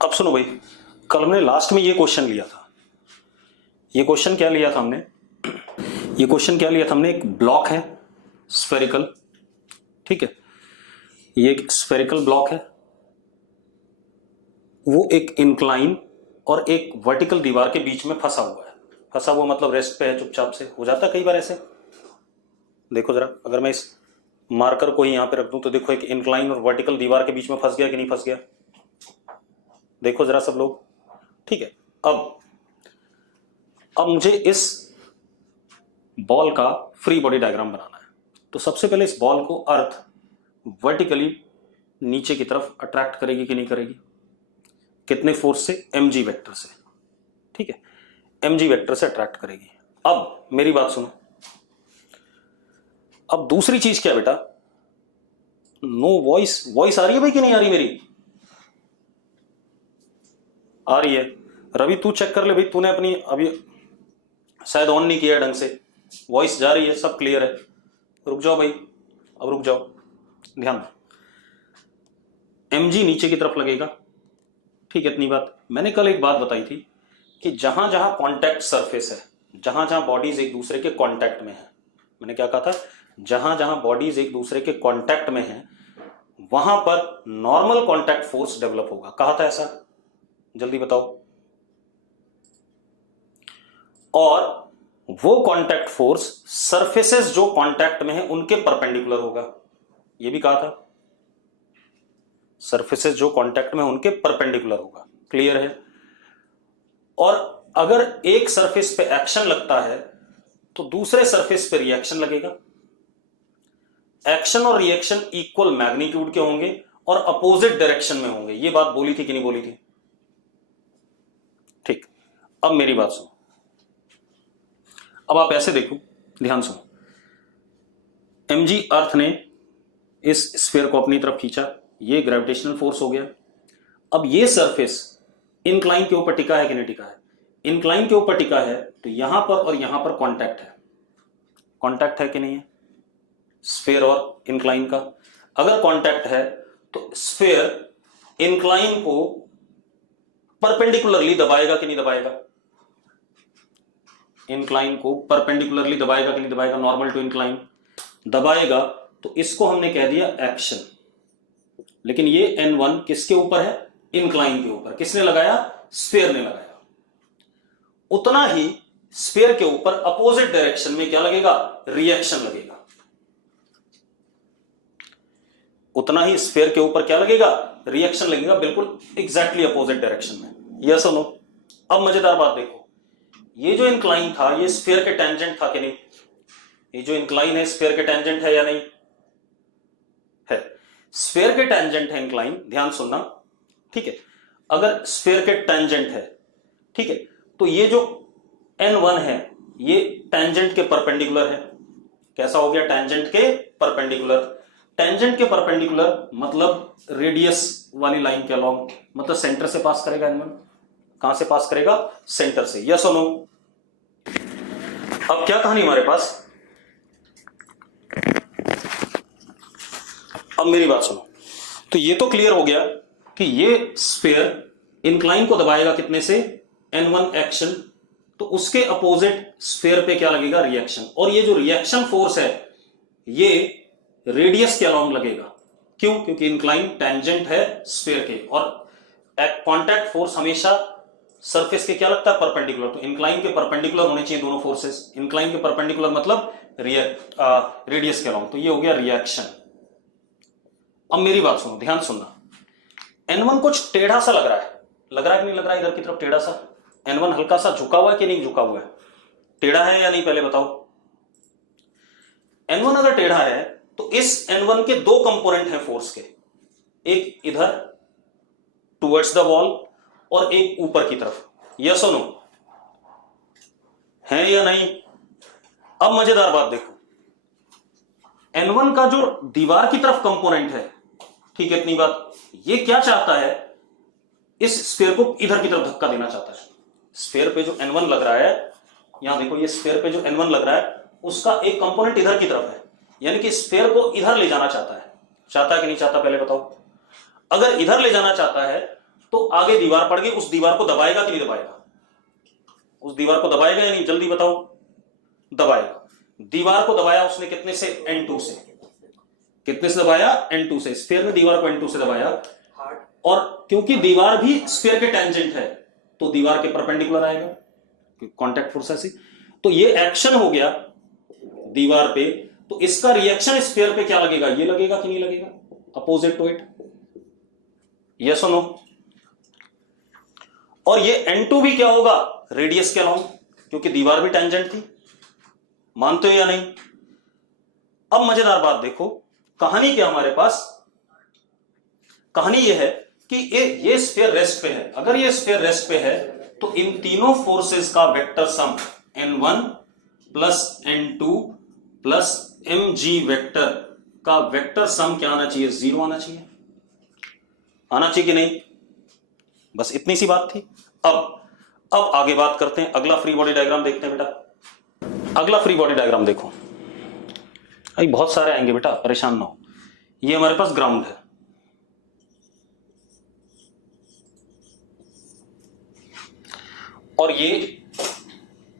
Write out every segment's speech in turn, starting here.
अब सुनो भाई, कल हमने लास्ट में ये क्वेश्चन लिया था। ये क्वेश्चन क्या लिया था हमने? ये क्वेश्चन क्या लिया था हमने? एक ब्लॉक है स्फेरिकल, ठीक है, ये एक स्फेरिकल ब्लॉक है, वो एक इंक्लाइन और एक वर्टिकल दीवार के बीच में फंसा हुआ है। फंसा हुआ मतलब रेस्ट पे है, चुपचाप से। हो जाता है कई बार ऐसे। देखो जरा, अगर मैं इस मार्कर को ही यहां पे रख दूं तो देखो एक इंक्लाइन और वर्टिकल दीवार के बीच में फंस गया कि नहीं फंस गया? देखो जरा सब लोग, ठीक है। अब मुझे इस बॉल का फ्री बॉडी डायग्राम बनाना है। तो सबसे पहले इस बॉल को अर्थ वर्टिकली नीचे की तरफ अट्रैक्ट करेगी कि नहीं करेगी? कितने फोर्स से? mg वेक्टर से, ठीक है, mg वेक्टर से अट्रैक्ट करेगी। अब मेरी बात सुनो, अब दूसरी चीज क्या बेटा? No voice. वॉइस आ रही है भाई कि नहीं आ रही? मेरी आ रही है। रवि तू चेक कर ले भाई, तूने अपनी अभी शायद ऑन नहीं किया ढंग से। वॉइस जा रही है, सब क्लियर है। रुक जाओ भाई, अब रुक जाओ, ध्यान दो। mg नीचे की तरफ लगेगा, ठीक है। इतनी बात। मैंने कल एक बात बताई थी कि जहां जहां कॉन्टैक्ट सरफेस है, जहां जहां बॉडीज एक दूसरे के कॉन्टैक्ट में है, मैंने क्या कहा था? जहां जहां बॉडीज एक दूसरे के कॉन्टैक्ट में है वहां पर नॉर्मल कॉन्टैक्ट फोर्स डेवलप होगा। कहा था ऐसा? जल्दी बताओ। और वो कॉन्टैक्ट फोर्स सरफेसेस जो कॉन्टैक्ट में है उनके परपेंडिकुलर होगा। ये भी कहा था, सरफेसेस जो कॉन्टैक्ट में उनके परपेंडिकुलर होगा। क्लियर है? और अगर एक सरफेस पे एक्शन लगता है तो दूसरे सरफेस पे रिएक्शन लगेगा। एक्शन और रिएक्शन इक्वल मैग्नीट्यूड के होंगे और अपोजिट डायरेक्शन में होंगे। ये बात बोली थी कि नहीं बोली थी? ठीक। अब मेरी बात सुनो, अब आप ऐसे देखो, ध्यान सुनो। mg अर्थ ने इस स्फीयर को अपनी तरफ खींचा, ये ग्रेविटेशनल फोर्स हो गया। अब ये सरफेस इंक्लाइन के ऊपर टिका है कि नहीं टिका है? इंक्लाइन के ऊपर टिका है तो यहां पर और यहां पर कांटेक्ट है। कांटेक्ट है कि नहीं है स्फीयर और इंक्लाइन का? अगर कांटेक्ट है तो स्फीयर इंक्लाइन को परपेंडिकुलरली दबाएगा कि नहीं दबाएगा? इंक्लाइन को परपेंडिकुलरली दबाएगा कि नहीं दबाएगा? नॉर्मल टू इंक्लाइन दबाएगा। तो इसको हमने कह दिया एक्शन। लेकिन ये N1 किसके ऊपर है? इंक्लाइन के ऊपर। किसने लगाया? स्फीयर ने लगाया। उतना ही स्फीयर के ऊपर अपोजिट डायरेक्शन में क्या लगेगा? रिएक्शन लगेगा। उतना ही स्फीयर के ऊपर क्या लगेगा? रिएक्शन लगेगा, बिल्कुल एग्जैक्टली अपोजिट डायरेक्शन में। यस और नो? अब मजेदार बात देखो, ये जो इंक्लाइन था ये स्फीयर के टेंजेंट था कि नहीं? ये जो इंक्लाइन है स्फीयर के टेंजेंट है या नहीं है? स्फीयर के टेंजेंट है इंक्लाइन। ध्यान सुनना, ठीक है। अगर स्फीयर के टेंजेंट है, ठीक है, तो ये जो N1 है ये टेंजेंट के परपेंडिकुलर है। कैसा हो गया? टेंजेंट के परपेंडिकुलर। टेंजेंट के परपेंडिकुलर मतलब रेडियस वाली लाइन के अलोंग, मतलब सेंटर से पास करेगा N1। कहां से पास करेगा? सेंटर से। यस और नो? अब क्या कहानी हमारे पास? अब मेरी बात सुनो। तो ये तो क्लियर हो गया कि ये स्फीयर इंक्लाइन को दबाएगा कितने से? N1 action. तो उसके अपोजिट स्फीयर पे क्या लगेगा? रिएक्शन। और ये जो रिएक्शन फोर्स है ये रेडियस के अलोंग लगेगा। क्यों? क्योंकि इंक्लाइन टेंजेंट है स्फीयर के और कांटेक्ट फोर्स हमेशा सरफेस के क्या लगता है? परपेंडिकुलर। तो इंक्लाइन के परपेंडिकुलर होने चाहिए दोनों फोर्सेस। इंक्लाइन के परपेंडिकुलर मतलब रेडियस के अलोंग। तो ये हो गया रिएक्शन। अब मेरी बात सुनो, ध्यान सुनना। N1 कुछ टेढ़ा सा लग रहा है। लग रहा है कि नहीं लग रहा है? इधर की तरफ टेढ़ा सा। N1 हल्का सा झुका हुआ है कि नहीं झुका हुआ है? टेढ़ा है या नहीं पहले बताओ। N1 अगर टेढ़ा है तो इस N1 के दो कंपोनेंट हैं फोर्स के, एक इधर टुवर्ड्स द वॉल और एक ऊपर की तरफ। यस और नो? है या नहीं? अब मजेदार बात देखो, N1 का जो दीवार की तरफ कंपोनेंट है, ठीक है, इतनी बात, ये क्या चाहता है? इस स्फीयर को इधर की तरफ धक्का देना चाहता है। स्फीयर पे जो N1 लग रहा है, यहां देखो, ये स्फीयर पे जो N1 लग रहा है उसका एक कंपोनेंट इधर की तरफ है, यानी कि स्फीयर को इधर ले जाना चाहता है। चाहता है कि नहीं चाहता पहले बताओ। अगर इधर ले जाना चाहता है तो आगे दीवार पड़ गई, उस दीवार को दबाएगा कि नहीं दबाएगा? उस दीवार को दबाएगा या नहीं? जल्दी बताओ। दबाएगा। दीवार को दबाया उसने कितने से? N2 से। कितने से दबाया? N2 से। स्फीयर ने दीवार को N2 से दबाया, और क्योंकि दीवार भी स्फीयर के टेंजेंट है तो दीवार के परपेंडिकुलर आएगा, कांटेक्ट फोर्स ऐसी। तो ये एक्शन हो गया दीवार पे, तो इसका रिएक्शन स्फीयर पे क्या लगेगा? ये लगेगा कि नहीं लगेगा? Opposite to it. यस और नो? और ये N2 भी क्या होगा? रेडियस के अलाउंग, क्योंकि दीवार भी टेंजेंट थी। मानते हो या नहीं? अब मजेदार बात देखो, कहानी क्या हमारे पास? कहानी ये है कि ये स्फीयर रेस्ट पे है। अगर ये स्फीयर रेस्ट पे है तो इन तीनों फोर्सेस का vector sum N1 plus N2 plus mg vector का वेक्टर सम क्या आना चाहिए? 0 आना चाहिए। आना चाहिए कि नहीं? बस इतनी सी बात थी। अब आगे बात करते हैं, अगला फ्री बॉडी डायग्राम देखते हैं बेटा। अगला फ्री बॉडी डायग्राम देखो, अभी बहुत सारे आएंगे बेटा, परेशान ना हो। ये हमारे पास ग्राउंड है, और ये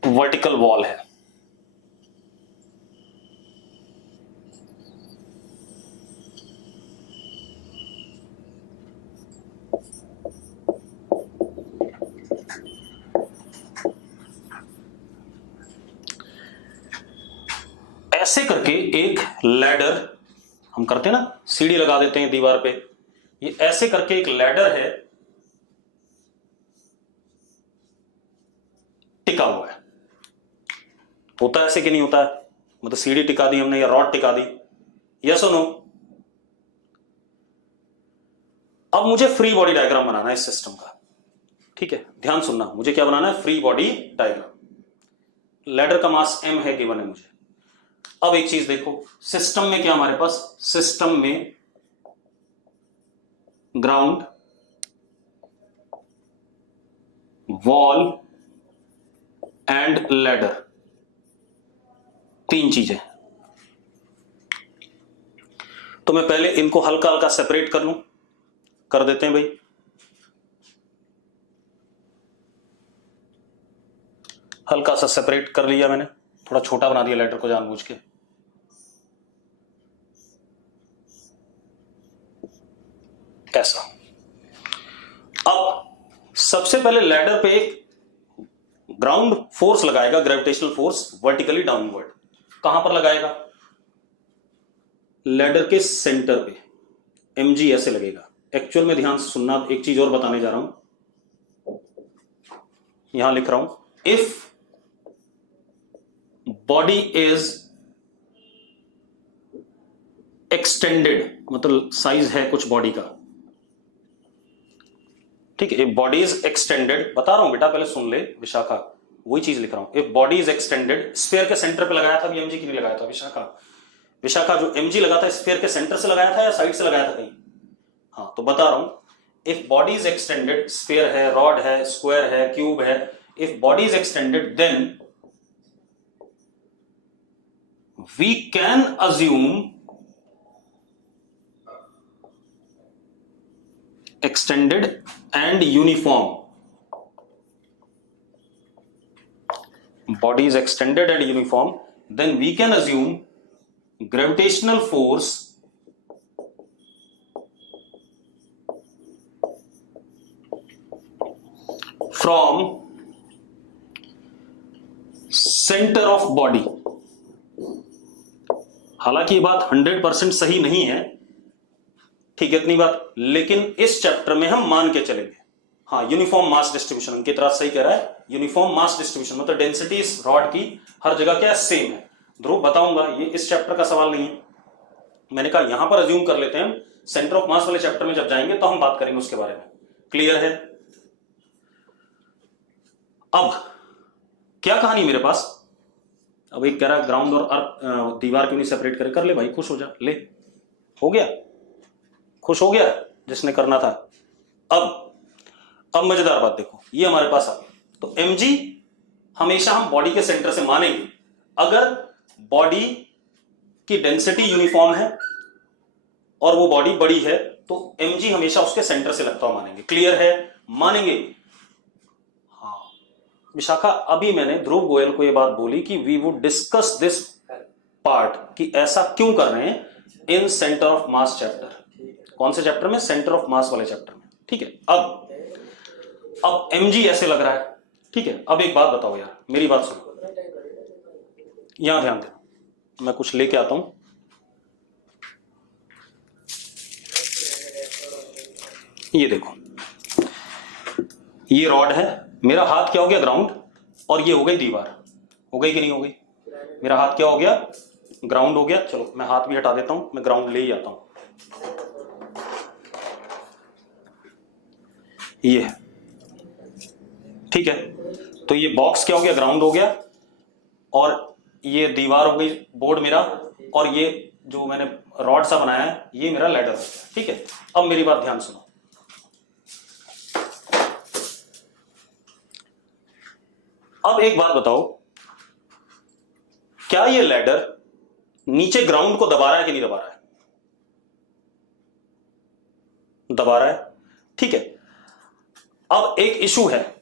वर्टिकल वॉल है। ऐसे करके एक लैडर, हम करते हैं ना, सीढ़ी लगा देते हैं दीवार पे, ये ऐसे करके एक लैडर है, टिका हुआ है। होता है ऐसे कि नहीं होता है? मतलब सीढ़ी टिका दी हमने या रॉड टिका दी, यस और नो? अब मुझे फ्री बॉडी डायग्राम बनाना है इस सिस्टम का, ठीक है? ध्यान सुनना, मुझे क्या बनाना है? Free body diagram. लैडर का मास m है, गिवन है मुझे। अब एक चीज देखो, सिस्टम में क्या हमारे पास? सिस्टम में ग्राउंड, वॉल एंड लैडर, तीन चीजें। तो मैं पहले इनको हल्का हल्का सेपरेट कर लूं, कर देते हैं भाई। हल्का सा सेपरेट कर लिया मैंने, थोड़ा छोटा बना दिया लैडर को जानबूझ के। ऐसा। अब सबसे पहले लैडर पे एक ग्राउंड फोर्स लगाएगा, ग्रेविटेशनल फोर्स, वर्टिकली डाउनवर्ड। कहां पर लगाएगा? लैडर के सेंटर पे, mg ऐसे लगेगा। एक्चुअल में ध्यान से सुनना, एक चीज और बताने जा रहा हूं, यहां लिख रहा हूं, इफ बॉडी इज एक्सटेंडेड, मतलब साइज है कुछ बॉडी का, ठीक है? इफ बॉडी इज एक्सटेंडेड, बता रहा हूं बेटा, पहले सुन ले विशाखा, वही चीज लिख रहा हूं। If body is extended, sphere के सेंटर पे लगाया था, mg की नहीं लगाया था विशाखा? विशाखा जो mg लगा था स्फीयर के सेंटर से लगाया था या साइड से लगाया था कहीं? हाँ, तो बता रहा हूं, if body is extended, sphere है, रॉड है, स्क्वायर है, क्यूब है, if body is extended then we can assume extended and uniform. Body is extended and uniform, then we can assume gravitational force from center of body. हालांकि ये बात 100% सही नहीं है, ठीक है इतनी बात, लेकिन इस चैप्टर में हम मान के चलेंगे। हाँ, यूनिफॉर्म मास डिस्ट्रीब्यूशन, अंकित राज सही कह रहा है, यूनिफॉर्म मास डिस्ट्रीब्यूशन मतलब डेंसिटी इस रॉड की हर जगह क्या सेम है। ध्रुव बताऊंगा, ये इस चैप्टर का सवाल नहीं है, मैंने कहा यहां पर अज्यूम कर लेते हैं, सेंटर ऑफ मास वाले चैप्टर में जब जाएंगे तो हम बात करेंगे उसके बारे में। क्लियर है? अब क्या कहानी मेरे पास? अब एक कह रहा ग्राउंड और अर्थ दीवार क्यों नहीं सेपरेट करे? कर ले भाई, खुश हो जा, ले, हो गया, खुश हो गया जिसने करना था। अब मजेदार बात देखो, ये हमारे पास आ गया, तो mg हमेशा हम बॉडी के सेंटर से मानेंगे अगर बॉडी की डेंसिटी यूनिफॉर्म है और वो बॉडी बड़ी है तो mg हमेशा उसके सेंटर से लगता हुआ मानेंगे। क्लियर है? मानेंगे? हाँ विशाखा, अभी मैंने ध्रुव गोयल को यह बात बोली कि we would discuss this part कि ऐसा क्यों कर रहे हैं in centre of mass chapter. कौन से चैप्टर में? सेंटर ऑफ मास वाले चैप्टर में। ठीक है, अब mg ऐसे लग रहा है। ठीक है, अब एक बात बताओ यार, मेरी बात सुनो, यहां ध्यान दो, मैं कुछ लेके आता हूं। ये देखो, ये रॉड है, मेरा हाथ क्या हो गया? ग्राउंड, और ये हो गई दीवार। हो गई कि नहीं हो गई? मेरा हाथ क्या हो गया? ग्राउंड हो गया। चलो मैं हाथ भी हटा देता हूं, मैं ग्राउंड ले ही आता हूं। ये है, ठीक है, तो ये बॉक्स क्या हो गया? ग्राउंड हो गया, और ये दीवार हो गई, बोर्ड मेरा, और ये जो मैंने रॉड सा बनाया है ये मेरा लैडर हो गया। ठीक है, अब मेरी बात ध्यान सुनो। अब एक बात बताओ, क्या ये लैडर नीचे ग्राउंड को दबा रहा है कि नहीं दबा रहा है? दबा रहा है। ठीक है, अब एक इशू है,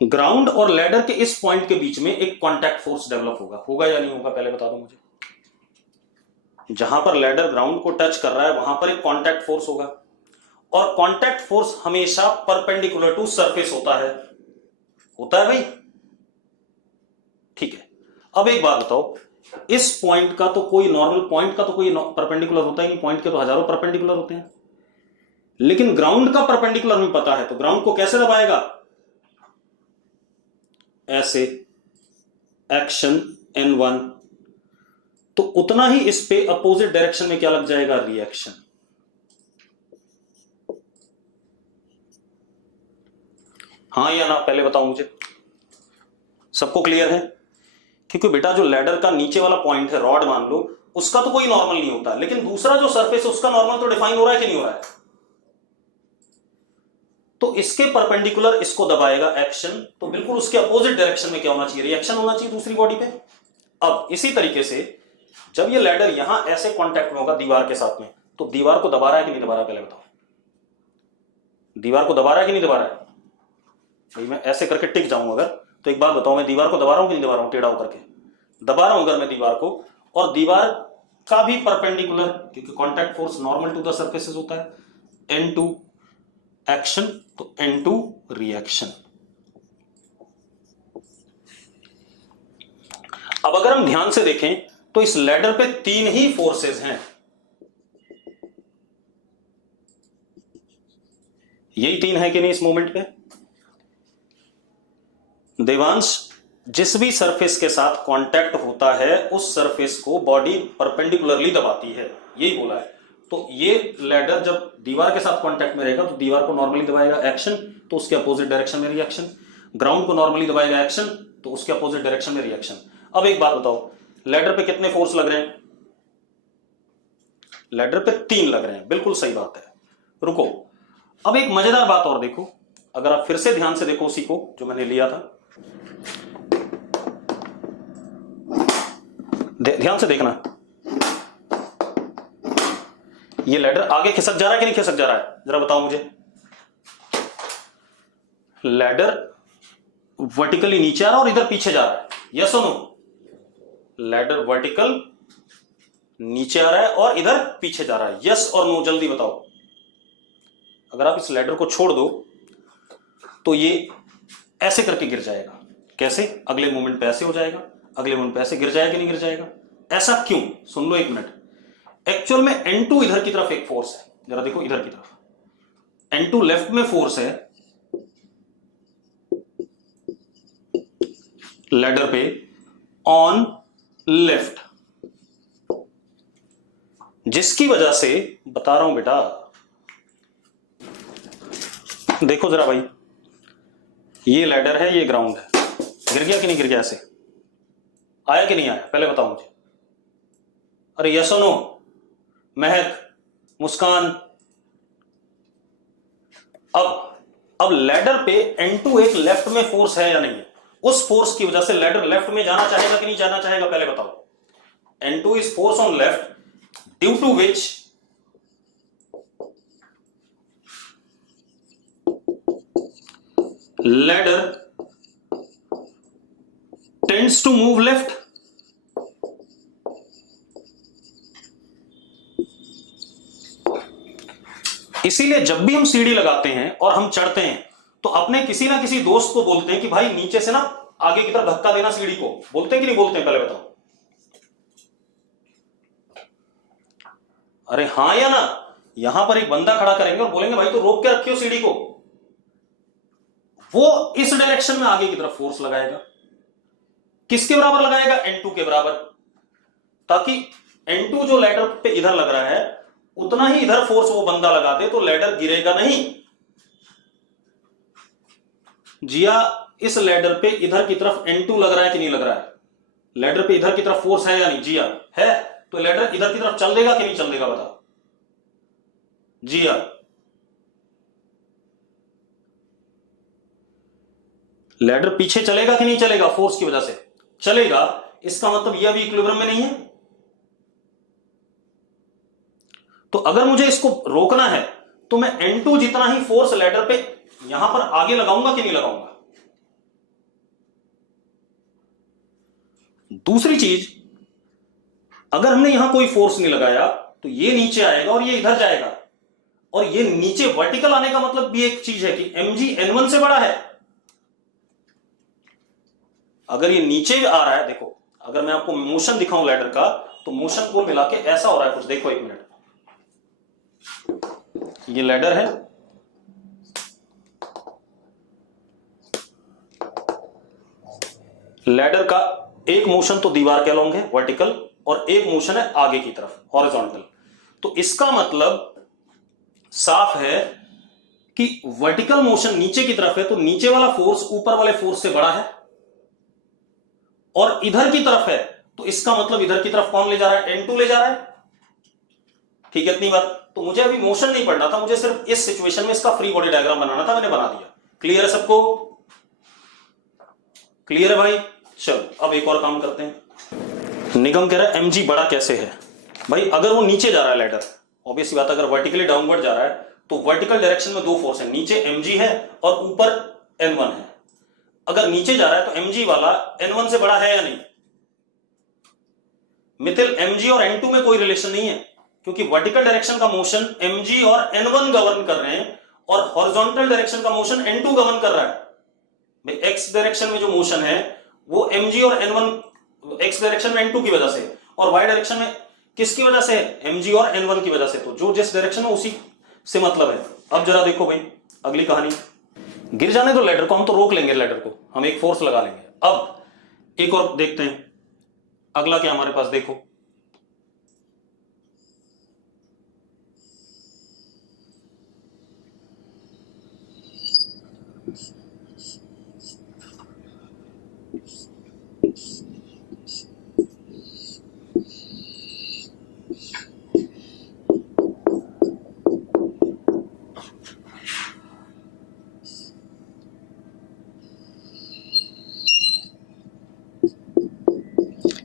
ग्राउंड और लैडर के इस पॉइंट के बीच में एक कांटेक्ट फोर्स डेवलप होगा या नहीं होगा? पहले बता दो मुझे। जहां पर लैडर ग्राउंड को टच कर रहा है वहां पर एक कांटेक्ट फोर्स होगा, और कांटेक्ट फोर्स हमेशा परपेंडिकुलर टू सरफेस होता है भाई। ठीक है, अब एक बात बताओ, इस पॉइंट का तो कोई नॉर्मल, पॉइंट का तो कोई परपेंडिकुलर होता ही नहीं, पॉइंट के तो हजारों परपेंडिकुलर होते हैं, लेकिन ग्राउंड का परपेंडिकुलर हमें पता है, तो ग्राउंड को कैसे दबाएगा? ऐसे, एक्शन N1, तो उतना ही इस पे अपोजिट डायरेक्शन में क्या लग जाएगा? रिएक्शन। हाँ या ना? पहले बताओ मुझे, सबको क्लियर है? क्योंकि बेटा जो लैडर का नीचे वाला पॉइंट है, रॉड मान लो, उसका तो कोई नॉर्मल नहीं होता, लेकिन दूसरा जो सरफेस है उसका नॉर्मल तो डिफाइन हो रहा है कि नहीं हो रहा है? तो इसके परपेंडिकुलर इसको दबाएगा एक्शन, तो बिल्कुल उसके अपोजिट डायरेक्शन में क्या होना चाहिए? रिएक्शन होना चाहिए दूसरी बॉडी पे। अब इसी तरीके से जब ये लैडर यहां ऐसे कांटेक्ट में होगा दीवार के साथ में, तो दीवार को दबा रहा है कि नहीं दबा रहा है? पहले बताओ, दीवार को दबा रहा है कि नहीं दबा रहा है? भाई मैं ऐसे करके टिक जाऊं अगर, तो एक बात बताओ, मैं दीवार को दबा रहा हूं कि नहीं दबा रहा हूं? टेढ़ा होकर के दबा रहा हूं अगर मैं दीवार को, और दीवार का भी परपेंडिकुलर, क्योंकि contact force normal to the surfaces होता है, N2 एक्शन तो N2 रिएक्शन। अब अगर हम ध्यान से देखें तो इस लैडर पे तीन ही फोर्सेस हैं, यही तीन है कि नहीं इस मोमेंट पे? देवांश, जिस भी सरफेस के साथ कांटेक्ट होता है उस सरफेस को बॉडी परपेंडिकुलरली दबाती है, यही बोला है। तो ये लैडर जब दीवार के साथ कांटेक्ट में रहेगा तो दीवार को नॉर्मली दबाएगा एक्शन, तो उसके अपोजिट डायरेक्शन में रिएक्शन। ग्राउंड को नॉर्मली दबाएगा एक्शन, तो उसके अपोजिट डायरेक्शन में रिएक्शन। अब एक बात बताओ, लैडर पे कितने फोर्स लग रहे हैं? लैडर पे 3 लग रहे हैं, बिल्कुल सही बात है। रुको, अब एक मजेदार बात और देखो, अगर आप फिर से ध्यान से देखो उसी को जो मैंने लिया था, ध्यान से देखना, ये लैडर आगे खिसक जा रहा है कि नहीं खिसक जा रहा है? जरा बताओ मुझे। लैडर वर्टिकली नीचे आ रहा है और इधर पीछे जा रहा है, यस और नो? लैडर वर्टिकल नीचे आ रहा है और इधर पीछे जा रहा है, यस और नो? जल्दी बताओ। अगर आप इस लैडर को छोड़ दो तो ये ऐसे करके गिर जाएगा। कैसे? अगले मोमेंट पे ऐसे हो जाएगा, अगले मोमेंट पे ऐसे गिर जाएगा कि नहीं गिर जाएगा? ऐसा क्यों? सुन लो एक मिनट। एक्चुअल में N2 इधर की तरफ एक फोर्स है, जरा देखो इधर की तरफ, N2 लेफ्ट में फोर्स है लैडर पे ऑन लेफ्ट, जिसकी वजह से बता रहा हूं बेटा, देखो जरा भाई, ये लैडर है, ये ग्राउंड है, गिर गया कि नहीं गिर गया? ऐसे आया कि नहीं आया? पहले बताओ मुझे। अरे यस और नो? महक, मुस्कान। अब लैडर पे N2 एक लेफ्ट में फोर्स है या नहीं है? उस फोर्स की वजह से लैडर लेफ्ट में जाना चाहेगा कि नहीं जाना चाहेगा? पहले बताओ। N2 is force on left due to which ladder tends to move left, इसीलिए जब भी हम सीढ़ी लगाते हैं और हम चढ़ते हैं तो अपने किसी ना किसी दोस्त को बोलते हैं कि भाई नीचे से ना आगे की तरफ धक्का देना सीढ़ी को, बोलते हैं कि नहीं बोलते हैं? पहले बताओ। अरे हां या ना? यहां पर एक बंदा खड़ा करेंगे और बोलेंगे भाई तो रोक के रखियो सीढ़ी को, वो इस डायरेक्शन में आगे की तरफ फोर्स लगाएगा। किसके बराबर लगाएगा? N2 के बराबर, ताकि N2 जो लैडर पे इधर लग रहा है उतना ही इधर फोर्स वो बंदा लगा दे तो लैडर गिरेगा नहीं। जिया, इस लैडर पे इधर की तरफ N2 लग रहा है कि नहीं लग रहा है? लैडर पे इधर की तरफ फोर्स है या नहीं? जिया है, तो लैडर इधर की तरफ चल देगा कि नहीं चल देगा? बता जिया। लैडर पीछे चलेगा कि नहीं चलेगा? फोर्स की वजह से चलेगा। इसका मतलब यह भी इक्विलिब्रियम में नहीं है। तो अगर मुझे इसको रोकना है तो मैं N2 जितना ही फोर्स लैडर पे यहां पर आगे लगाऊंगा कि नहीं लगाऊंगा? दूसरी चीज, अगर हमने यहां कोई फोर्स नहीं लगाया तो ये नीचे आएगा और ये इधर जाएगा, और ये नीचे वर्टिकल आने का मतलब भी एक चीज है कि mg N1 से बड़ा है। अगर ये नीचे आ रहा है, देखो अगर मैं आपको मोशन दिखाऊं लैडर का, तो मोशन को मिला के ऐसा हो रहा है कुछ, देखो एक मिनट। ये लैडर है, लैडर का एक मोशन तो दीवार के अलोंग है वर्टिकल, और एक मोशन है आगे की तरफ हॉरिजॉन्टल। तो इसका मतलब साफ है कि वर्टिकल मोशन नीचे की तरफ है तो नीचे वाला फोर्स ऊपर वाले फोर्स से बड़ा है, और इधर की तरफ है तो इसका मतलब इधर की तरफ कौन ले जा रहा है? N2 ले जा रहा है। ठीक है, इतनी बात। तो मुझे अभी मोशन नहीं पढ़ना था, मुझे सिर्फ इस सिचुएशन में इसका फ्री बॉडी डायग्राम बनाना था, मैंने बना दिया। क्लियर है सबको? क्लियर है भाई? चलो अब एक और काम करते हैं। निगम कह रहा है mg बड़ा कैसे है? भाई अगर वो नीचे जा रहा है लैडर, ऑब्वियस बात, अगर वर्टिकली डाउनवर्ड जा रहा है तो वर्टिकल डायरेक्शन में दो फोर्स है, नीचे mg है और ऊपर N1 है। अगर नीचे जा रहा है तो mg वाला N1 से बड़ा है या नहीं? मिथिल, mg और N2 में कोई रिलेशन नहीं है, क्योंकि वर्टिकल डायरेक्शन का मोशन mg और N1 गवर्न कर रहे हैं और हॉरिजॉन्टल डायरेक्शन का मोशन N2 गवर्न कर रहा है। भाई एक्स डायरेक्शन में जो मोशन है वो mg और N1, एक्स डायरेक्शन में N2 की वजह से, और वाई डायरेक्शन में किसकी वजह से? mg और N1 की वजह से। तो जो जिस डायरेक्शन में उसी से मतलब है। अब जरा देखो भाई अगली कहानी। गिर जाने दो लैडर को, हम तो रोक लेंगे लैडर को, हम एक फोर्स लगा लेंगे। अब एक और देखते हैं, अगला क्या हमारे पास, देखो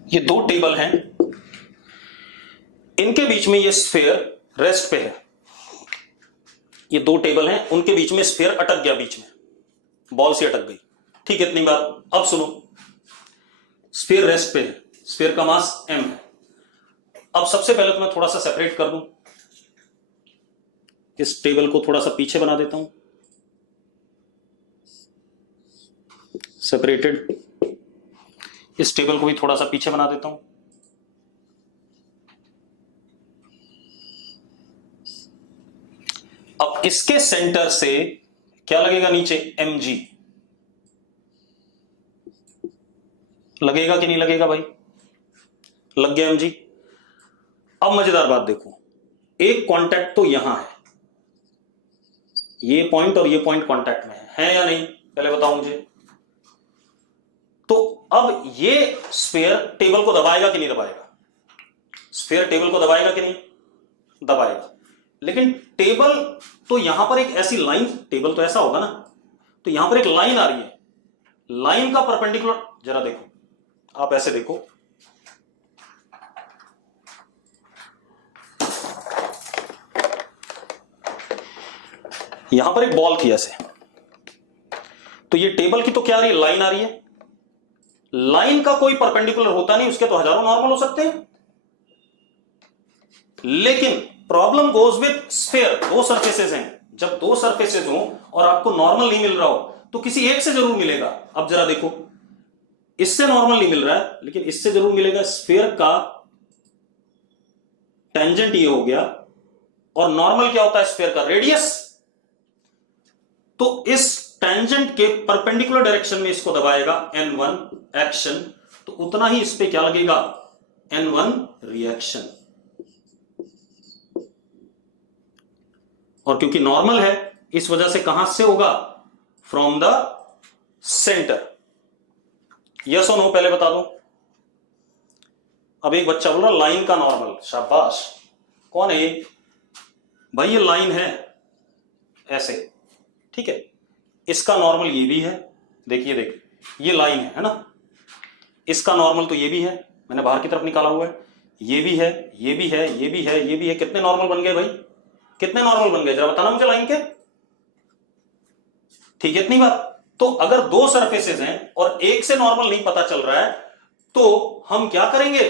ये दो टेबल हैं, इनके बीच में ये स्फीयर रेस्ट पे है। ये दो टेबल हैं, उनके बीच में स्फीयर अटक गया, बीच में बॉल से अटक गई। ठीक है, इतनी बात। अब सुनो, स्फीयर रेस्ट पे है, स्फीयर का मास m है। अब सबसे पहले तो मैं थोड़ा सा सेपरेट कर दूं, इस टेबल को थोड़ा सा पीछे बना देता हूं, सेपरेटेड। इस टेबल को भी थोड़ा सा पीछे बना देता हूं। अब इसके सेंटर से क्या लगेगा नीचे? mg लगेगा कि नहीं लगेगा भाई? लग गया mg। अब मजेदार बात देखो, एक कांटेक्ट तो यहां है, ये पॉइंट और ये पॉइंट कांटेक्ट में है या नहीं? पहले बताओ मुझे। तो अब ये स्फीयर टेबल को दबाएगा कि नहीं दबाएगा? स्फीयर टेबल को दबाएगा कि नहीं? दबाएगा। लेकिन टेबल तो यहां पर एक ऐसी लाइन, टेबल तो ऐसा होगा ना, तो यहां पर एक लाइन आ रही है, लाइन का परपेंडिकुलर, जरा देखो आप, ऐसे देखो, यहां पर एक बॉल थी ऐसे, तो ये टेबल की तो क्या आ रही है, लाइन आ रही है। लाइन का कोई परपेंडिकुलर होता नहीं, उसके तो हजारों नॉर्मल हो सकते हैं। लेकिन प्रॉब्लम गोज विथ स्फीयर, दो सरफेसेस हैं। जब दो सरफेसेस हो और आपको नॉर्मल नहीं मिल रहा हो तो किसी एक से जरूर मिलेगा। अब जरा देखो, इससे नॉर्मल नहीं मिल रहा है लेकिन इससे जरूर मिलेगा। स्फीयर का टेंजेंट ये हो गया, और नॉर्मल क्या होता है स्फीयर का, रेडियस। तो इस टेंजेंट के परपेंडिकुलर डायरेक्शन में इसको दबाएगा N1 एक्शन, तो उतना ही इस पे क्या लगेगा, N1 रिएक्शन। और क्योंकि नॉर्मल है इस वजह से कहां से होगा, फ्रॉम द सेंटर। यस और नो पहले बता दो। अब एक बच्चा बोल रहा लाइन का नॉर्मल, शाबाश। कौन है ये भाई, ये लाइन है ऐसे, ठीक है। इसका नॉर्मल ये भी है, देखिए देख, ये लाइन है ना। इसका नॉर्मल तो ये भी है, मैंने बाहर की तरफ निकाला हुआ है। ये भी है, ये भी है, ये भी है, ये भी है। कितने नॉर्मल बन गए भाई, कितने नॉर्मल बन गए, जरा बताना मुझे लाइन के। ठीक है, इतनी बात। तो अगर दो सरफेसेस हैं और एक से नॉर्मल नहीं पता चल रहा है तो हम क्या करेंगे,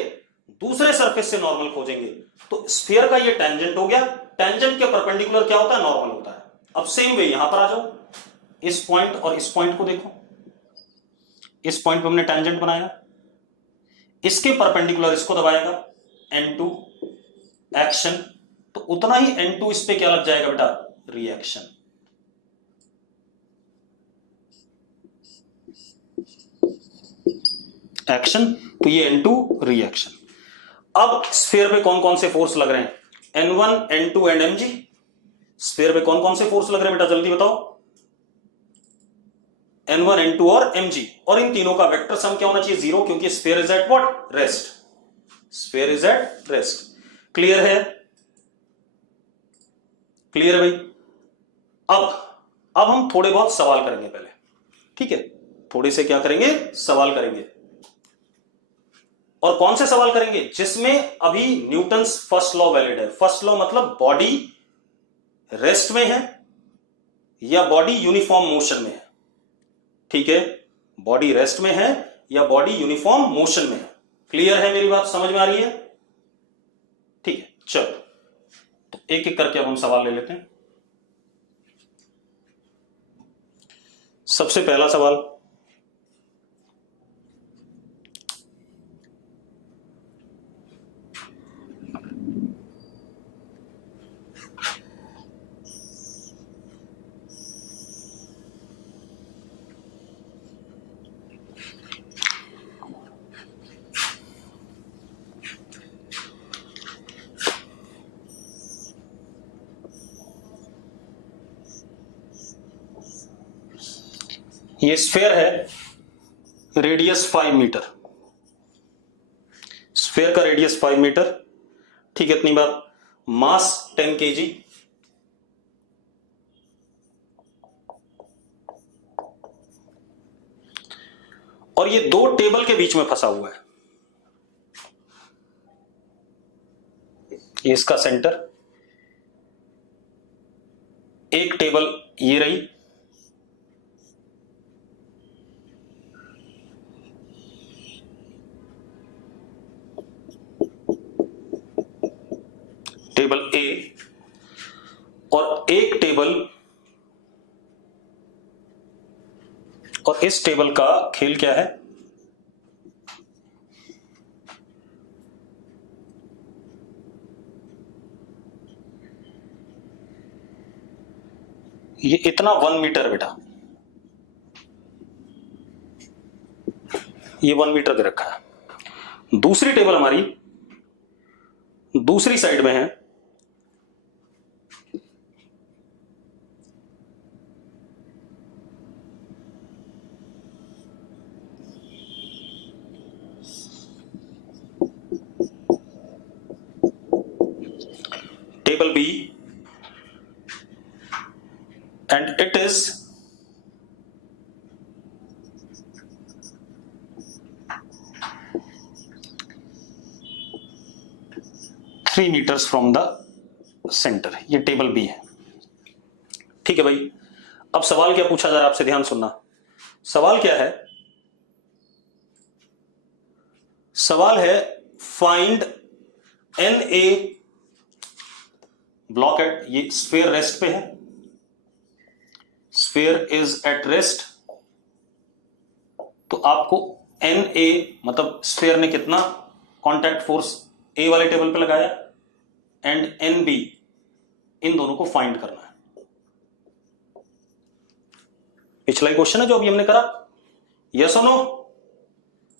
दूसरे सरफेस से नॉर्मल खोजेंगे। तो स्फीयर का ये टेंजेंट हो गया, टेंजेंट के परपेंडिकुलर क्या होता है, नॉर्मल होता है। अब सेम वे यहां पर आ जाओ, इस पॉइंट और इस पॉइंट को देखो। इस पॉइंट पे हमने टेंजेंट बनाया, इसके परपेंडिकुलर इसको दबाएगा N2 एक्शन, तो उतना ही N2 इस पे क्या लग जाएगा बेटा, रिएक्शन। एक्शन, तो ये N2 रिएक्शन। अब स्फीयर पे कौन कौन से फोर्स लग रहे हैं, N1 N2 and mg। Sphere पे कौन कौन से फोर्स लग रहे हैं बेटा, जल्दी बताओ। N1 N2 और mg, और इन तीनों का वेक्टर सम क्या होना चाहिए, 0, क्योंकि sphere is at what, rest. Sphere is at rest. Clear है, क्लियर है भाई। अब हम थोड़े बहुत सवाल करेंगे पहले, ठीक है। थोड़े से क्या करेंगे, सवाल करेंगे। और कौन से सवाल करेंगे, जिसमें अभी न्यूटन्स फर्स्ट लॉ वैलिड है। फर्स्ट लॉ मतलब बॉडी रेस्ट में है या बॉडी यूनिफॉर्म मोशन में है, ठीक है। बॉडी रेस्ट में है या बॉडी यूनिफॉर्म मोशन में है। क्लियर है, मेरी बात समझ में आ रही है, ठीक है। चलो, तो एक एक करके अब हम सवाल ले लेते हैं। सबसे पहला सवाल, ये स्फीयर है, रेडियस 5 मीटर। स्फीयर का रेडियस 5 मीटर, ठीक है। इतनी बात। मास 10 kg, और ये दो टेबल के बीच में फंसा हुआ है। ये इसका सेंटर, एक टेबल ये रही, टेबल ए, और एक टेबल, और इस टेबल का खेल क्या है, ये इतना 1 मीटर बेटा, ये 1 मीटर दे रखा है। दूसरी टेबल हमारी दूसरी साइड में है, table B, and it is 3 meters from the center। ये टेबल बी है, ठीक है भाई। अब सवाल क्या पूछा जा रहा है आपसे, ध्यान सुनना। सवाल क्या है? सवाल है find N A block at, ये स्फीयर रेस्ट पे है, स्फीयर इज एट रेस्ट, तो आपको एन ए मतलब स्फीयर ने कितना कांटेक्ट फोर्स ए वाले टेबल पे लगाया एंड एन बी, इन दोनों को फाइंड करना है। पिछला ही क्वेश्चन है जो अभी हमने करा, यस और नो?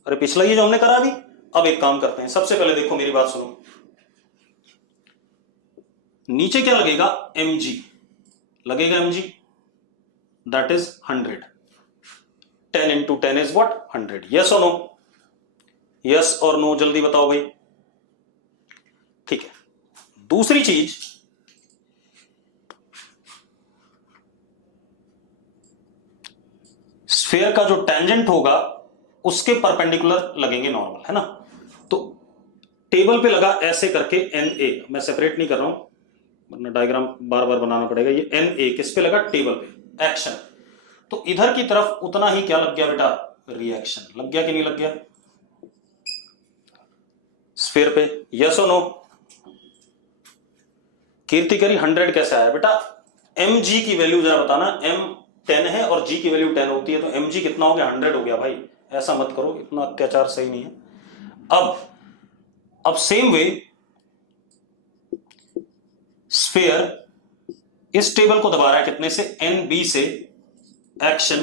अरे पिछला ये जो हमने करा अभी। अब एक काम करते हैं, सबसे पहले देखो मेरी बात सुनो, नीचे क्या लगेगा? mg लगेगा, mg that is 100, 10 into 10 is what? 100। Yes और नो? यस और नो जल्दी बताओ भाई। ठीक है, दूसरी चीज, स्फीयर का जो टेंजेंट होगा उसके परपेंडिकुलर लगेंगे नॉर्मल, है ना? तो टेबल पे लगा ऐसे करके एन ए, मैं सेपरेट नहीं कर रहा हूं वरना डायग्राम बार बार बनाना पड़ेगा। ये एन ए किस पे लगा? टेबल पे, एक्शन। तो इधर की तरफ उतना ही क्या लग गया बेटा? रिएक्शन लग गया कि नहीं लग गया स्फीयर पे? यस और नो? कीर्ति करी 100 कैसे आया बेटा? एम जी की वैल्यू जरा बताना। एम 10 है और जी की वैल्यू 10 होती है, तो एम जी कितना हो गया? 100 हो गया भाई। ऐसा मत करो, इतना अत्याचार सही नहीं है। अब सेम वे स्फीयर इस टेबल को दबा रहा है कितने से? एन बी से, एक्शन,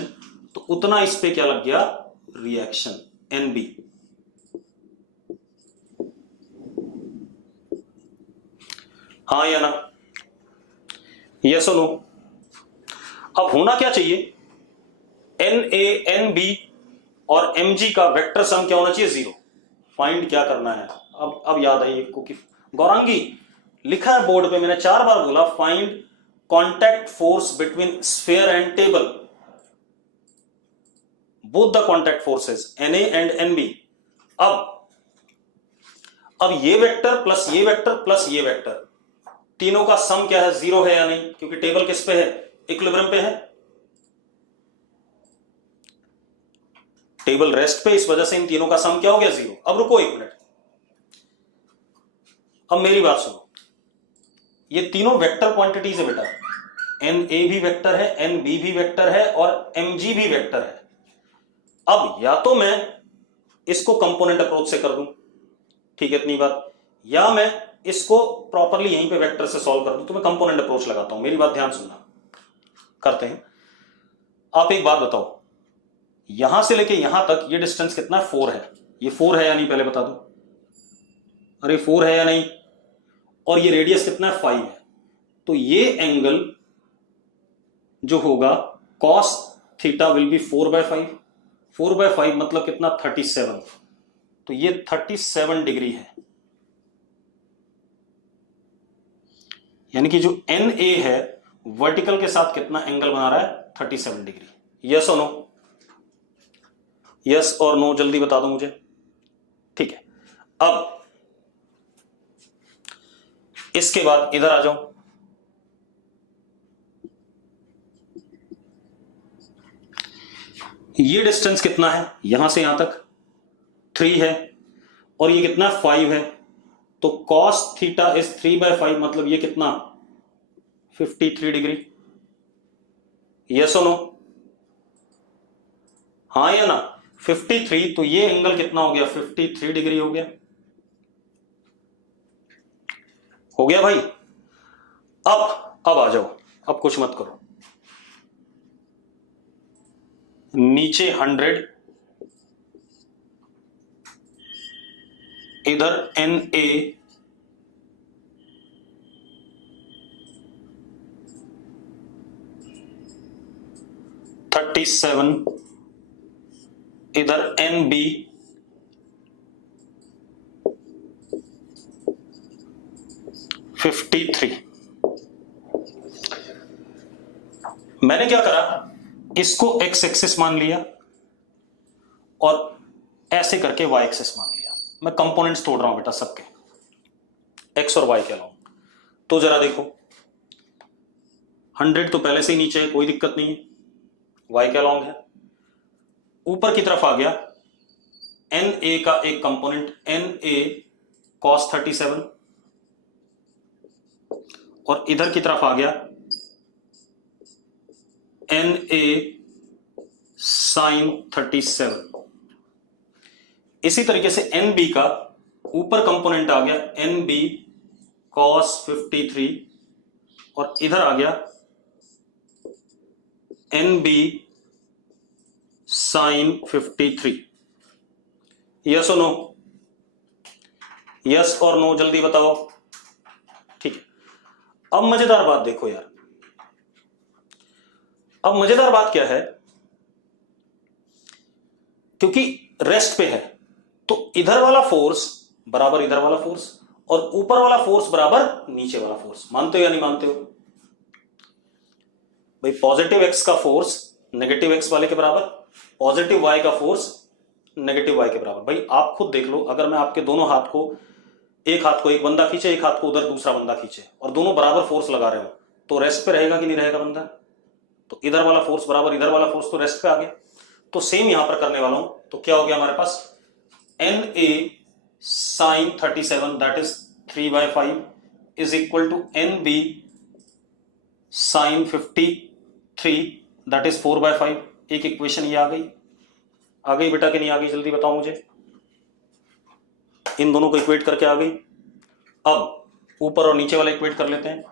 तो उतना इस पे क्या लग गया? Reaction, N B. हाँ या ना? यस और नो? अब होना क्या चाहिए? एन ए एन बी और एम जी का वेक्टर सम क्या होना चाहिए? 0। फाइंड क्या करना है? अब याद आई एक को कि गौरांगी लिखा है बोर्ड पे, मैंने 4 बार बोला, find contact force between sphere and table, both the contact forces N A and N B. अब ये वेक्टर प्लस ये वेक्टर प्लस ये वेक्टर, तीनों का सम क्या है? 0 है या नहीं? क्योंकि टेबल किस पे है? इक्विलिब्रियम पे है, टेबल रेस्ट पे, इस वजह से इन तीनों का सम क्या हो गया? 0। अब रुको एक मिनट, अब मेरी बात सुनो, ये तीनों वेक्टर क्वांटिटीज है बेटा, एन ए भी वेक्टर है, एन बी भी वेक्टर है और एम जी भी वेक्टर है। अब या तो मैं इसको कंपोनेंट अप्रोच से कर दूं, ठीक है इतनी बात, या मैं इसको प्रॉपरली यहीं पे वेक्टर से सॉल्व कर दूं, तो मैं कंपोनेंट अप्रोच लगाता हूं। मेरी बात ध्यान सुनना, करते हैं। आप एक बात बताओ, यहां से लेके यहां तक ये डिस्टेंस कितना है? 4 है। ये 4 है या नहीं पहले बता दो? अरे 4 है या नहीं? और ये रेडियस कितना है? 5 है। तो ये एंगल जो होगा cos थीटा विल बी 4/5। 4/5 मतलब कितना? 37। तो ये 37 डिग्री है, यानी कि जो एन ए है वर्टिकल के साथ कितना एंगल बना रहा है? 37 डिग्री। यस और नो? यस और नो जल्दी बता दो मुझे। ठीक है, अब इसके बाद इधर आ जाओ, ये डिस्टेंस कितना है? यहां से यहां तक 3 है और ये कितना? 5 है। तो cos थीटा इज 3/5 मतलब ये कितना? 53 डिग्री। यस और नो? हाँ या ना? 53, तो ये एंगल कितना हो गया? 53 डिग्री हो गया। हो गया भाई? अब आ जाओ, अब कुछ मत करो, नीचे 100, इधर एन ए, $37, इधर एन बी, $53। मैंने क्या करा? इसको एक्स एक्सिस मान लिया और ऐसे करके वाई एक्सिस मान लिया। मैं कंपोनेंट्स तोड़ रहा हूं बेटा सबके, एक्स और वाई के अलावा। तो जरा देखो, 100 तो पहले से ही नीचे है, कोई दिक्कत नहीं है, वाई के अलॉन्ग है। ऊपर की तरफ आ गया एन ए का एक कंपोनेंट एन ए कॉस 37 और इधर की तरफ आ गया एन ए साइन 37। इसी तरीके से एन बी का ऊपर कंपोनेंट आ गया एन बी कॉस 53 और इधर आ गया एन बी साइन 53। यस और नो, यस और नो जल्दी बताओ। ठीक है, अब मजेदार बात देखो यार, अब मजेदार बात क्या है, क्योंकि रेस्ट पे है तो इधर वाला फोर्स बराबर इधर वाला फोर्स और ऊपर वाला फोर्स बराबर नीचे वाला फोर्स। मानते हो या नहीं मानते हो भाई? पॉजिटिव एक्स का फोर्स नेगेटिव एक्स वाले के बराबर, पॉजिटिव वाई का फोर्स नेगेटिव वाई के बराबर। भाई आप खुद देख लो, अगर मैं आपके दोनों हाथ को, एक हाथ को एक बंदा खींचे, एक हाथ को उधर दूसरा बंदा खींचे और दोनों बराबर फोर्स लगा रहे हो तो रेस्ट पे रहेगा कि नहीं रहेगा बंदा? तो इधर वाला फोर्स बराबर इधर वाला फोर्स तो रेस्ट पे आ गया। तो सेम यहां पर करने वाला हूं, तो क्या हो गया हमारे पास N A sine 37 that is 3/5 is equal to N B sine 53 that is 4/5। एक इक्वेशन ये आ गई बेटा कि नहीं आ गई? जल्दी बताओ मुझे। इन दोनों को इक्वेट करके आ गई। अब ऊपर और नीचे वाला इक्वेट कर लेते हैं।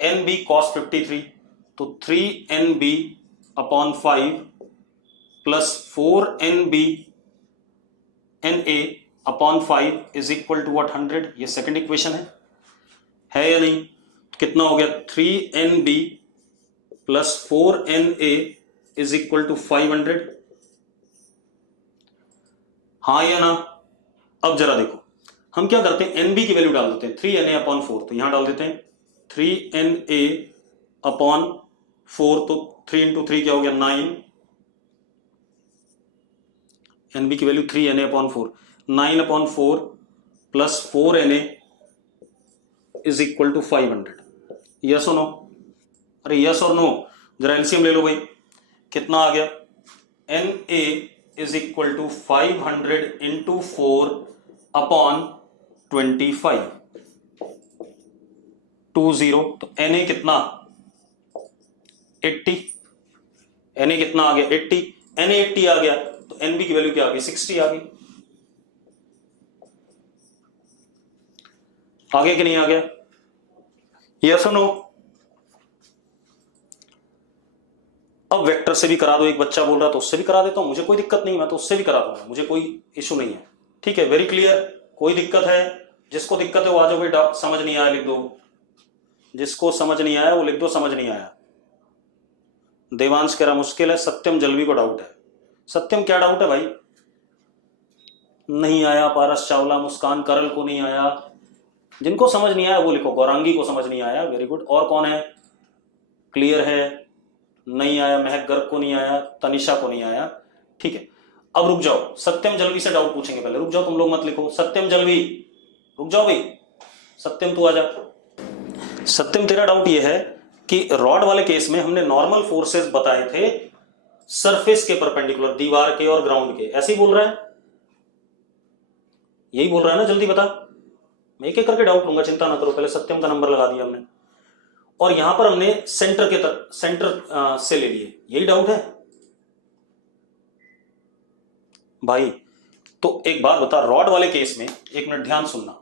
एन बी कॉस 53 तो 3NB upon 5 plus 4NB NA upon 5 is equal to what 100। ये सेकंड इक्वेशन है या नहीं? कितना हो गया? 3NB plus 4NA is equal to 500। हाँ या ना? अब जरा देखो, हम क्या करते हैं, NB की वैल्यू डाल देते हैं 3NA अपॉन 4, तो यहां डाल देते हैं 3NA अपॉन 4, तो 3 इंटू 3 क्या हो गया 9। NB की value 3NA upon 4, 9 upon 4 plus 4NA is equal to 500। Yes और नो? अरे यस और नो, जरा एलसीएम ले लो भाई। कितना आ गया? NA is equal to 500 into 4 upon 25 20। तो NA कितना? 80। NA कितना आ गया? 80। NA 80 आ गया तो NB की वैल्यू क्या आ गई? 60 आ गई। आ गया कि नहीं आ गया? यस और नो? अब वेक्टर से भी करा दो, एक बच्चा बोल रहा तो उससे भी करा देता हूं, मुझे कोई दिक्कत नहीं, मैं तो उससे भी करा दूंगा, मुझे कोई इशू नहीं है। ठीक है, वेरी क्लियर। कोई दिक्कत है? जिसको दिक्कत है वो आ जाओ भाई। समझ नहीं आया लिख दो, जिसको समझ नहीं आया वो लिख दो समझ नहीं आया। देवांश कह रहा मुश्किल है, सत्यम जलवी को डाउट है। सत्यम क्या डाउट है भाई? नहीं आया। पारस चावला, मुस्कान करल को नहीं आया। जिनको समझ नहीं आया वो लिखो। गौरांगी को समझ नहीं आया, वेरी गुड। और कौन है क्लियर है? नहीं आया। महक गर्ग को नहीं आया, तनिषा को नहीं आया। ठीक है, अब रुक जाओ, सत्यम जलवी से डाउट पूछेंगे पहले। रुक जाओ, तुम लोग मत लिखो। सत्यम जलवी रुक जाओ भाई। सत्यम तू आ जा। सत्यम तेरा डाउट ये है कि रॉड वाले केस में हमने नॉर्मल फोर्सेस बताए थे सरफेस के परपेंडिकुलर, दीवार के और ग्राउंड के। ऐसे ही बोल रहा है? यही बोल रहा है ना? जल्दी बता, मैं एक एक करके डाउट लूंगा, चिंता ना करो। पहले सत्यम का नंबर लगा दिया हमने और यहां पर हमने सेंटर से ले लिए। यही डाउट है भाई? तो एक बात बता, रॉड वाले केस में, एक मिनट ध्यान सुनना,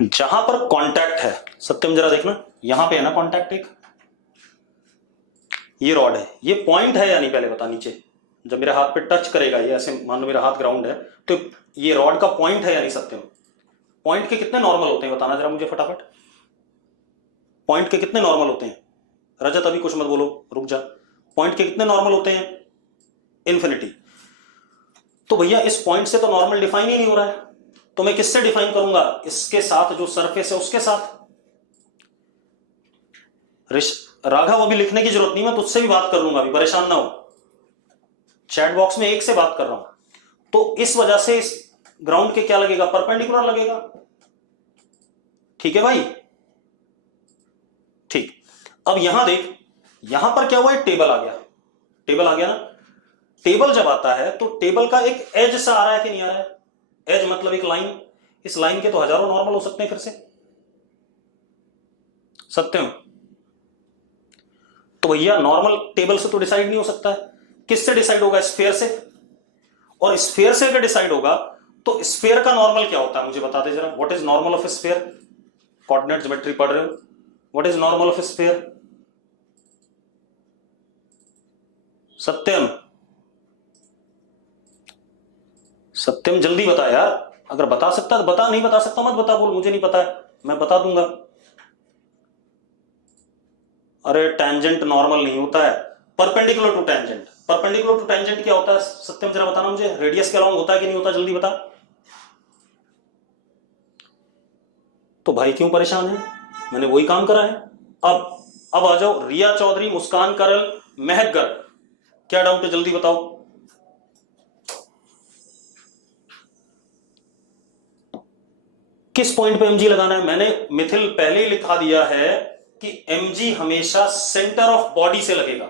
जहां पर कांटेक्ट है, सत्यम जरा देखना, यहां पे है ना कांटेक्ट, एक ये रॉड है, ये पॉइंट है या नहीं पहले बता। नीचे जब मेरे हाथ पे टच करेगा ये, ऐसे मान लो मेरा हाथ ग्राउंड है, तो ये रॉड का पॉइंट है या नहीं सत्यम? पॉइंट के कितने नॉर्मल होते हैं बताना जरा मुझे फटाफट। पॉइंट के कितने नॉर्मल होते हैं? रजत अभी कुछ मत बोलो, रुक जा। पॉइंट के कितने नॉर्मल होते हैं? इन्फिनिटी। तो भैया इस पॉइंट से तो नॉर्मल डिफाइन ही नहीं हो रहा है, तो मैं किससे डिफाइन करूंगा? इसके साथ, जो सरफेस है उसके साथ। राघव अभी लिखने की जरूरत नहीं, मैं तुझसे भी बात कर लूंगा, अभी परेशान ना हो। चैट बॉक्स में एक से बात कर रहा हूं, तो इस वजह से इस ग्राउंड के क्या लगेगा? परपेंडिकुलर लगेगा। ठीक है भाई? अब यहां देख, यहां पर क्या हुआ है, टेबल आ गया, टेबल आ गया ना। टेबल जब आता है तो टेबल का एक एज सा आ रहा है कि नहीं आ रहा है, एज मतलब एक लाइन, इस लाइन के तो हजारों नॉर्मल हो सकते हैं फिर से, सत्यम। तो भैया नॉर्मल टेबल से तो डिसाइड नहीं हो सकता है, किससे डिसाइड होगा, स्फीयर से। और स्फीयर से अगर डिसाइड होगा तो स्फीयर का नॉर्मल क्या होता है मुझे बता दे जरा, what is normal of sphere, coordinate geometry पढ़ रहे हो, what is normal of sphere, Satyam, Satyam जल्दी बता यार, अगर बता सकता तो बता, नहीं बता सकता मत बता, बोल मुझे नहीं पता है मैं बता दूंगा। अरे टेंजेंट नॉर्मल नहीं होता है, perpendicular to tangent. Perpendicular to tangent क्या होता है सत्यम जरा बताना मुझे, रेडियस के अलाउंग होता है कि नहीं होता, जल्दी बता। तो भाई क्यों परेशान है, मैंने वही काम करा है। अब आ जाओ रिया चौधरी, मुस्कान करल, महक गर्ग, क्या डाउट है जल्दी बताओ। किस पॉइंट पे mg लगाना है, मैंने मिथिल पहले ही लिखा दिया है कि mg हमेशा सेंटर ऑफ बॉडी से लगेगा।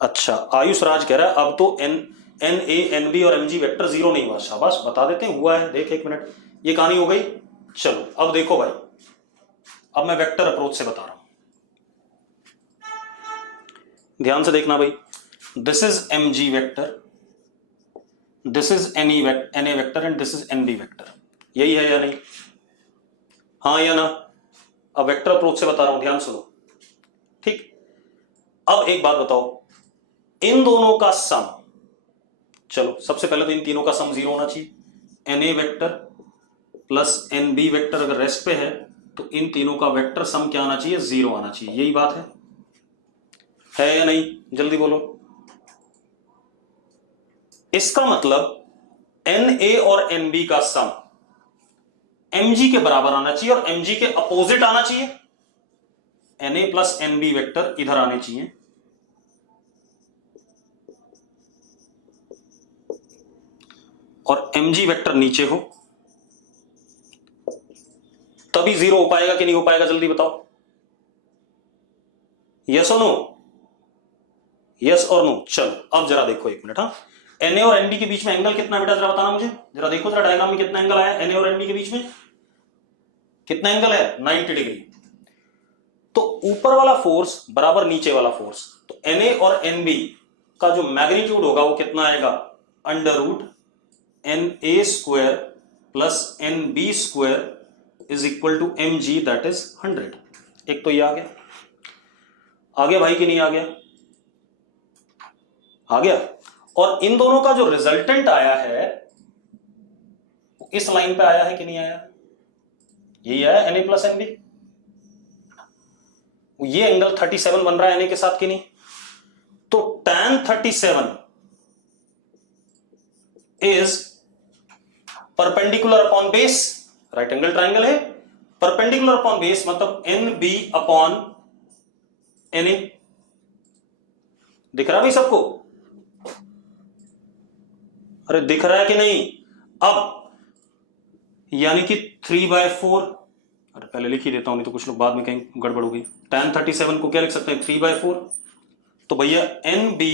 अच्छा आयुष राज कह रहा है अब तो एन ए एन बी और mg वेक्टर जीरो नहीं हुआ, शाबाश बता देते हैं हुआ है, देख एक मिनट, ये कहानी हो गई। चलो अब देखो भाई, अब मैं वेक्टर अप्रोच से बता रहा हूं, ध्यान से देखना भाई। This is mg vector, this is N A vector and this is N B vector, यही है या नहीं, हाँ या ना। अब वेक्टर अप्रोच से बता रहा हूं, ध्यान सुनो, ठीक। अब एक बात बताओ, इन दोनों का सम, चलो सबसे पहले तो इन तीनों का सम जीरो होना चाहिए, N A vector plus N B vector अगर रेस्ट पे है तो इन तीनों का वेक्टर सम क्या आना चाहिए, जीरो आना चाहिए, यही बात है या नहीं, जल्दी बोलो। इसका मतलब एन ए और एन बी का सम mg के बराबर आना चाहिए और mg के अपोजिट आना चाहिए, N A plus N B vector इधर आने चाहिए, और mg वेक्टर नीचे हो, तभी जीरो हो पाएगा कि नहीं हो पाएगा, जल्दी बताओ, यस और नो, यस और नो। चलो अब जरा देखो एक मिनट, हाँ Na और Nd के बीच में एंगल कितना बेटा, जरा बताना मुझे, जरा देखो जरा डायग्राम में कितना एंगल आया Na और Nd के बीच में, कितना एंगल है, 90 डिग्री। तो ऊपर वाला फोर्स बराबर नीचे वाला फोर्स, तो Na और Nb का जो मैग्नीट्यूड होगा वो कितना आएगा, under root Na square plus Nb square is equal to mg that is 100। एक तो ये आ गया भाई कि नहीं आ गया, आ गया। और इन दोनों का जो रिजल्टेंट आया है इस लाइन पे आया है कि नहीं आया, यही आया Na प्लस एनबी, ये एंगल 37 बन रहा है Na के साथ कि नहीं, तो tan 37 is perpendicular upon base, right angle triangle है, परपेंडिकुलर अपॉन बेस मतलब NB अपॉन Na, दिख रहा है भाई सबको, अरे दिख रहा है कि नहीं। अब यानी कि 3/4, अरे पहले लिख ही देता हूं नहीं तो कुछ लोग बाद में कहीं गड़बड़ होगी, tan 37 को क्या लिख सकते हैं 3/4, तो भैया NB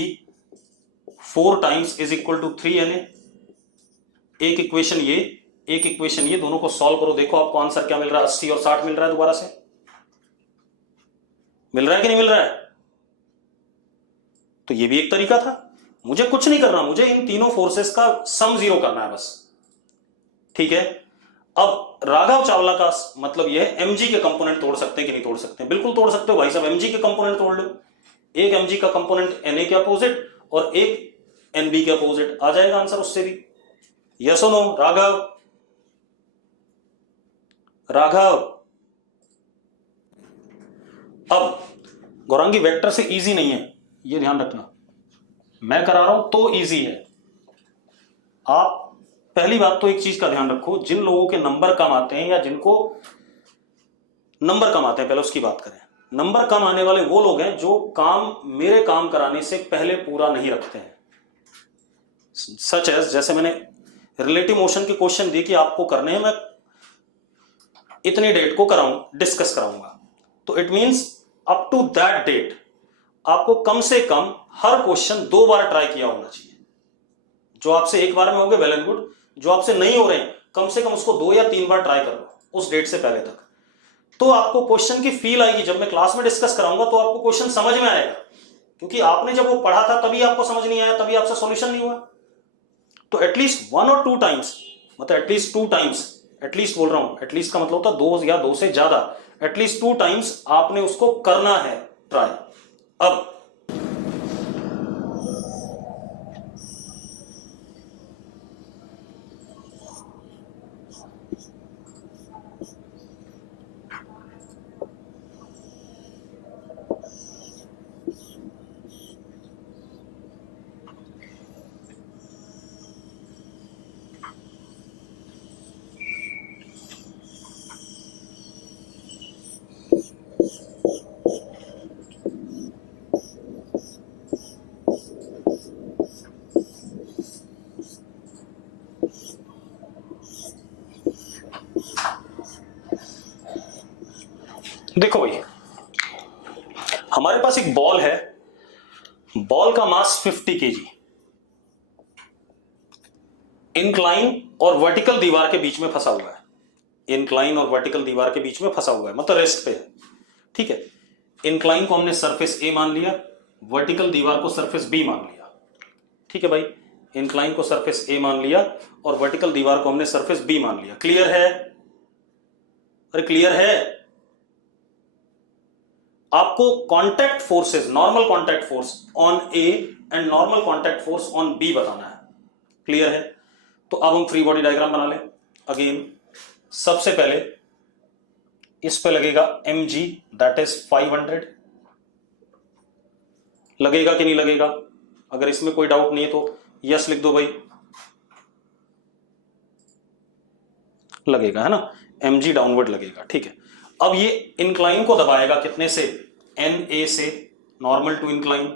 4 times is equal to 3Na। एक इक्वेशन ये, एक इक्वेशन ये, दोनों को सॉल्व करो, देखो आपको आंसर क्या मिल रहा है, 80 और 60 मिल रहा है, दोबारा से मिल रहा है कि नहीं मिल रहा है। तो ये भी एक तरीका था, मुझे कुछ नहीं करना, मुझे इन तीनों फोर्सेस का सम जीरो करना है बस, ठीक है। अब राघव चावला का मतलब यह है mg के कंपोनेंट तोड़ सकते हैं कि नहीं तोड़ सकते हैं, बिल्कुल तोड़ सकते हो भाई साहब, mg के कंपोनेंट तोड़ लो, एक mg का कंपोनेंट na के अपोजिट और एक nb के अपोजिट, आ जाएगा आंसर उससे भी, यस और नो। राघव, राघव, अब गौरांगी वेक्टर से इजी नहीं है, ये ध्यान रखना, मैं करा रहा हूं तो इजी है। आप पहली बात तो एक चीज का ध्यान रखो, जिन लोगों के नंबर कम आते हैं या जिनको नंबर कम आते हैं, पहले उसकी बात करें, नंबर कम आने वाले वो लोग हैं जो काम मेरे काम कराने से पहले पूरा नहीं रखते हैं। सच है, जैसे मैंने रिलेटिव मोशन के क्वेश्चन दिए कि आपको करने हैं, मैं इतनी डेट को डिस्कस कराऊंगा। तो it means up to that date आपको कम से कम हर क्वेश्चन 2 बार ट्राई किया होना चाहिए। जो आपसे एक बार में हो गए वेल एंड गुड, जो आपसे नहीं हो रहे हैं कम से कम उसको 2 या 3 बार ट्राई कर लो उस डेट से पहले तक। तो आपको क्वेश्चन की फील आएगी, जब मैं क्लास में डिस्कस कराऊंगा तो आपको क्वेश्चन समझ में आएगा, क्योंकि आपने जब वो पढ़ा था तभी आपको समझ नहीं आया, तभी आपसे सॉल्यूशन नहीं हुआ। तो एटलीस्ट 1 और 2 टाइम्स, मतलब एटलीस्ट 2 टाइम्स, एटलीस्ट बोल रहा हूं, एटलीस्ट का मतलब होता है 2 या 2 से ज्यादा, एटलीस्ट 2 टाइम्स आपने उसको करना है ट्राई। अब देखो भाई, हमारे पास एक बॉल है, बॉल का मास 50 केजी, इंक्लाइन और वर्टिकल दीवार के बीच में फंसा हुआ है, इंक्लाइन और वर्टिकल दीवार के बीच में फंसा हुआ है, मतलब रेस्ट पे है। ठीक है, इंक्लाइन को हमने सरफेस ए मान लिया, वर्टिकल दीवार को सरफेस बी मान लिया। ठीक है भाई, इंक्लाइन को सरफेस ए मान लिया और वर्टिकल दीवार को हमने सरफेस बी मान लिया। क्लियर है? अरे क्लियर है? आपको contact forces, normal contact force on A and normal contact force on B बताना है। क्लियर है? तो अब हम फ्री बॉडी डायग्राम बना लें। अगेन सबसे पहले इस पे लगेगा mg, दैट इज 500। लगेगा कि नहीं लगेगा? अगर इसमें कोई डाउट नहीं है तो यस लिख दो भाई। लगेगा है ना, mg डाउनवर्ड लगेगा। ठीक है, अब ये इंक्लाइन को दबाएगा कितने से? na से, नॉर्मल टू इंक्लाइन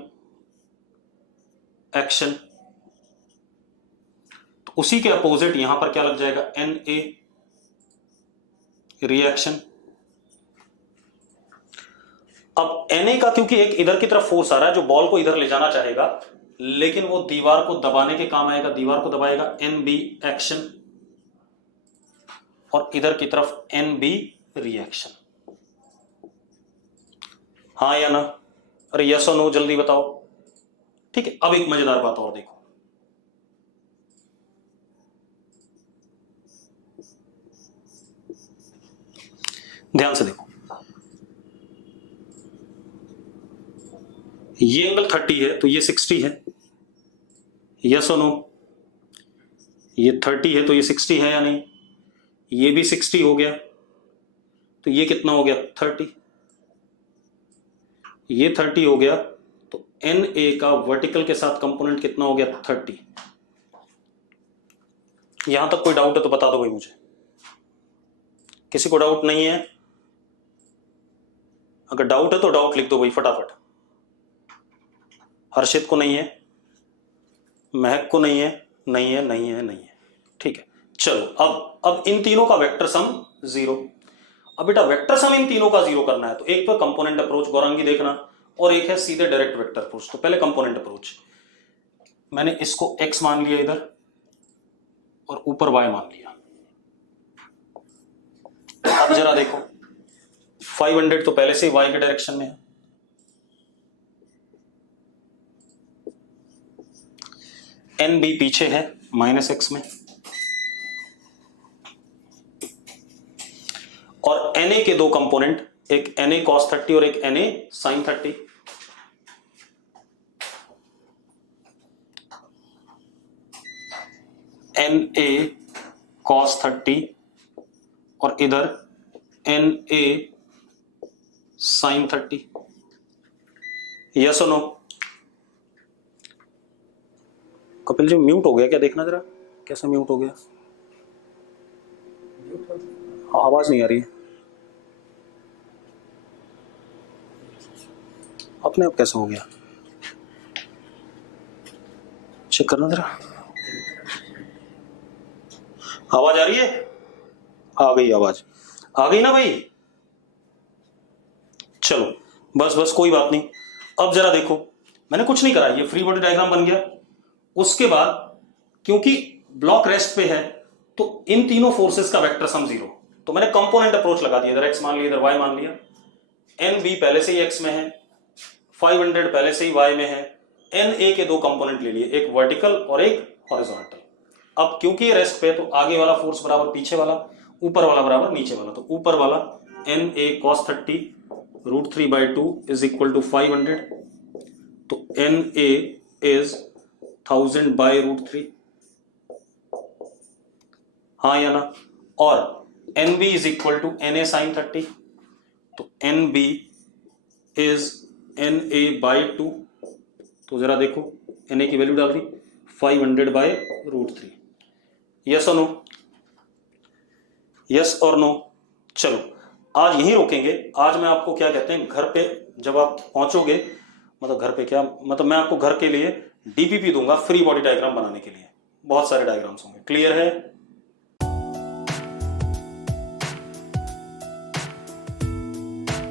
एक्शन। तो उसी के अपोजिट यहां पर क्या लग जाएगा? na reaction. अब na का क्योंकि एक इधर की तरफ फोर्स आ रहा है जो बॉल को इधर ले जाना चाहेगा, लेकिन वो दीवार को दबाने के काम आएगा, दीवार को दबाएगा nb एक्शन, और इधर की तरफ nb रिएक्शन। हाँ या ना? अरे यस और नो जल्दी बताओ। ठीक है, अब एक मजेदार बात और देखो, ध्यान से देखो, ये एंगल 30 है तो ये 60 है, यस और नो? ये 30 है तो ये 60 है या नहीं? ये भी 60 हो गया, तो ये कितना हो गया? 30। ये 30 हो गया, तो Na का वर्टिकल के साथ कंपोनेंट कितना हो गया? 30। यहां तक कोई डाउट है तो बता दो भाई मुझे। किसी को डाउट नहीं है? अगर डाउट है तो डाउट लिख दो भाई फटाफट। हर्षित को नहीं है, महक को नहीं है, नहीं है, नहीं है, नहीं है। ठीक है, चलो अब इन तीनों का वेक्टर सम 0। अब बेटा वेक्टर सम इन तीनों का 0 करना है तो एक तो कंपोनेंट अप्रोच गौरांगी देखना, और एक है सीधे डायरेक्ट वेक्टर अप्रोच। तो पहले कंपोनेंट अप्रोच, मैंने इसको x मान लिया इधर और ऊपर y मान लिया। अब जरा देखो, 500 तो पहले से y के डायरेक्शन में है, nb पीछे है -x में, और na के दो कंपोनेंट, एक na cos 30 और एक na sin 30। na cos 30 और इधर na sin 30। यस और नो? कपिल जी म्यूट हो गया क्या? देखना जरा कैसे म्यूट हो गया, आवाज नहीं आ रही है। अपने आप कैसे हो गया? चेक करना जरा, आवाज आ रही है? आ गई आवाज। आ गई ना भाई? चलो बस बस कोई बात नहीं। अब जरा देखो, मैंने कुछ नहीं करा, ये फ्री बॉडी डायग्राम बन गया। उसके बाद क्योंकि ब्लॉक रेस्ट पे है तो इन तीनों फोर्सेस का वेक्टर सम 0, तो मैंने कंपोनेंट अप्रोच लगा दिया, इधर एक्स मान लिया इधर वाई मान लिया। एन बी पहले से ही एक्स में है, 500 पहले से ही वाई में है, एन ए के दो कंपोनेंट ले लिए, एक वर्टिकल और एक हॉरिजॉन्टल। अब क्योंकि ये रेस्ट पे तो आगे वाला फोर्स बराबर पीछे वाला, ऊपर वाला बराबर नीचे वाला, तो ऊपर वाला N A cos 30 √3/2 is equal to 500, तो एन ए इज 1000 बाय √3, हाँ या ना? और N B is equal to N A sine 30, तो N B is N A by 2, तो जरा देखो एन ए की वैल्यू डाल दी 500 बाय √3। यस और नो? यस और नो? चलो आज यहीं रोकेंगे। आज मैं आपको क्या कहते हैं, घर पे जब आप पहुंचोगे, मतलब घर पे क्या, मतलब मैं आपको घर के लिए डीपीपी दूंगा फ्री बॉडी डायग्राम बनाने के लिए, बहुत सारे डायग्राम्स होंगे। क्लियर है?